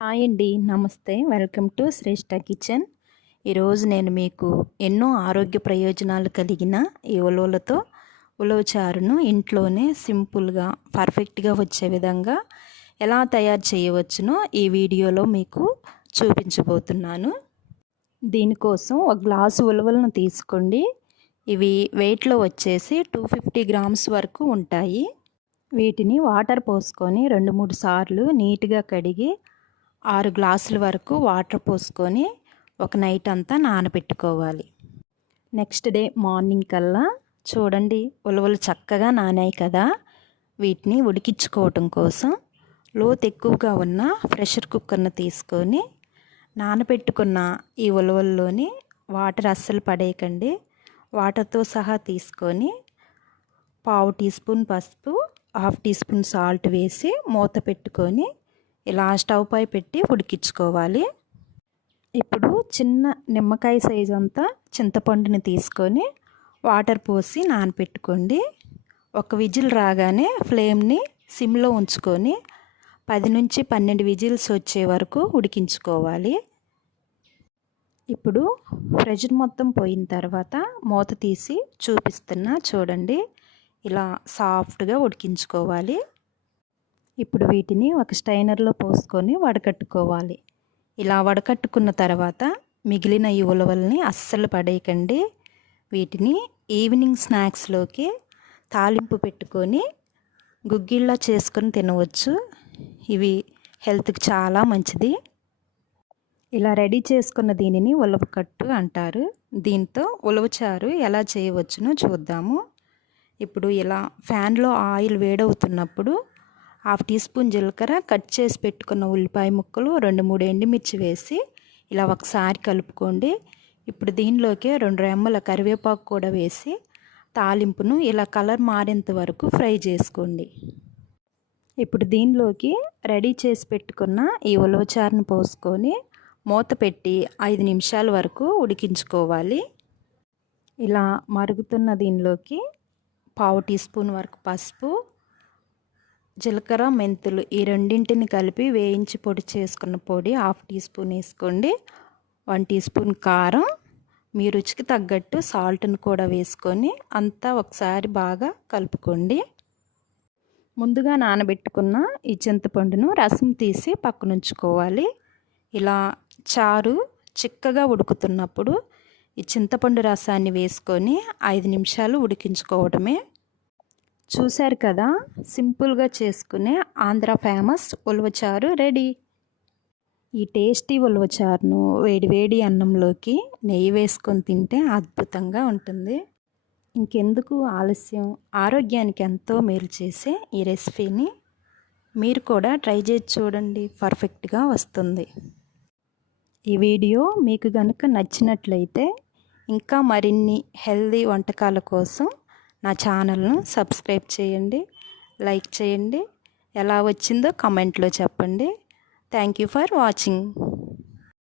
Hi అండి నమస్తే. Welcome to Shreshta kitchen. ఈరోజు నేను మీకు ఎన్నో ఆరోగ్య ప్రయోజనాలు కలిగిన ఈ ఉలవలతో ఉలవ చారును ఇంట్లోనే సింపుల్గా పర్ఫెక్ట్గా వచ్చే విధంగా ఎలా తయారు చేయవచ్చునో ఈ వీడియోలో మీకు చూపించబోతున్నాను. దీనికోసం ఒక గ్లాసు ఉలవలను తీసుకోండి. ఇవి వెయిట్లో వచ్చేసి టూ ఫిఫ్టీ గ్రామ్స్ వరకు ఉంటాయి. వీటిని వాటర్ పోసుకొని రెండు మూడు సార్లు నీట్గా కడిగి ఆరు గ్లాసుల వరకు వాటర్ పోసుకొని ఒక నైట్ అంతా నానబెట్టుకోవాలి. నెక్స్ట్ డే మార్నింగ్ కల్లా చూడండి ఉలవలు చక్కగా నానాయి కదా. వీటిని ఉడికించుకోవటం కోసం లోతు ఎక్కువగా ఉన్న ప్రెషర్ కుక్కర్ను తీసుకొని నానబెట్టుకున్న ఈ ఉలవల్లోని వాటర్ అస్సలు పడేయకండి. వాటర్తో సహా తీసుకొని పావు టీ స్పూన్ పసుపు హాఫ్ టీ స్పూన్ సాల్ట్ వేసి మూత పెట్టుకొని ఇలా స్టవ్ పై పెట్టి ఉడికించుకోవాలి. ఇప్పుడు చిన్న నిమ్మకాయ సైజ్ అంతా చింతపండుని తీసుకొని వాటర్ పోసి నానపెట్టుకోండి. ఒక విజిల్ రాగానే ఫ్లేమ్ని సిమ్లో ఉంచుకొని పది నుంచి పన్నెండు విజిల్స్ వచ్చే వరకు ఉడికించుకోవాలి. ఇప్పుడు ప్రెషర్ మొత్తం పోయిన తర్వాత మూత తీసి చూపిస్తున్నా చూడండి. ఇలా సాఫ్ట్గా ఉడికించుకోవాలి. ఇప్పుడు వీటిని ఒక స్టైనర్లో పోసుకొని వడకట్టుకోవాలి. ఇలా వడకట్టుకున్న తర్వాత మిగిలిన ఈ ఉలవల్ని అస్సలు పడేయకండి. వీటిని ఈవినింగ్ స్నాక్స్లోకి తాలింపు పెట్టుకొని గుగ్గిళ్ళ చేసుకొని తినవచ్చు. ఇవి హెల్త్కి చాలా మంచిది. ఇలా రెడీ చేసుకున్న దీనిని ఉలవకట్టు అంటారు. దీంతో ఉలవచారు ఎలా చేయవచ్చునో చూద్దాము. ఇప్పుడు ఇలా ఫ్యాన్లో ఆయిల్ వేడవుతున్నప్పుడు హాఫ్ టీ స్పూన్ జీలకర్ర కట్ చేసి పెట్టుకున్న ఉల్లిపాయ ముక్కలు రెండు మూడు ఎండుమిర్చి వేసి ఇలా ఒకసారి కలుపుకోండి. ఇప్పుడు దీనిలోకి రెండు రెమ్మల కరివేపాకు కూడా వేసి తాలింపును ఇలా కలర్ మారేంత వరకు ఫ్రై చేసుకోండి. ఇప్పుడు దీనిలోకి రెడీ చేసి పెట్టుకున్న ఈ ఉలవచారును పోసుకొని మూత పెట్టి ఐదు నిమిషాల వరకు ఉడికించుకోవాలి. ఇలా మరుగుతున్న దీనిలోకి పావు టీ స్పూన్ వరకు పసుపు జీలకర్ర మెంతులు ఈ రెండింటిని కలిపి వేయించి పొడి చేసుకున్న పొడి హాఫ్ టీ స్పూన్ వేసుకోండి. వన్ టీ స్పూన్ కారం మీ రుచికి తగ్గట్టు సాల్ట్ని కూడా వేసుకొని అంతా ఒకసారి బాగా కలుపుకోండి. ముందుగా నానబెట్టుకున్న ఈ చింతపండును రసం తీసి పక్కనుంచుకోవాలి. ఇలా చారు చిక్కగా ఉడుకుతున్నప్పుడు ఈ చింతపండు రసాన్ని వేసుకొని ఐదు నిమిషాలు ఉడికించుకోవడమే. చూశారు కదా? సింపుల్గా చేసుకునే ఆంధ్ర ఫేమస్ ఉలవచారు రెడీ. ఈ టేస్టీ ఉలవచారును వేడి వేడి అన్నంలోకి నెయ్యి వేసుకొని తింటే అద్భుతంగా ఉంటుంది. ఇంకెందుకు ఆలస్యం? ఆరోగ్యానికి ఎంతో మేలు చేసే ఈ రెసిపీని మీరు కూడా ట్రై చేసి చూడండి. పర్ఫెక్ట్గా వస్తుంది. ఈ వీడియో మీకు కనుక నచ్చినట్లయితే ఇంకా మరిన్ని హెల్దీ వంటకాల కోసం నా ఛానల్ను సబ్స్క్రైబ్ చేయండి లైక్ చేయండి. ఎలా వచ్చిందో కమెంట్లో చెప్పండి. Thank you for watching.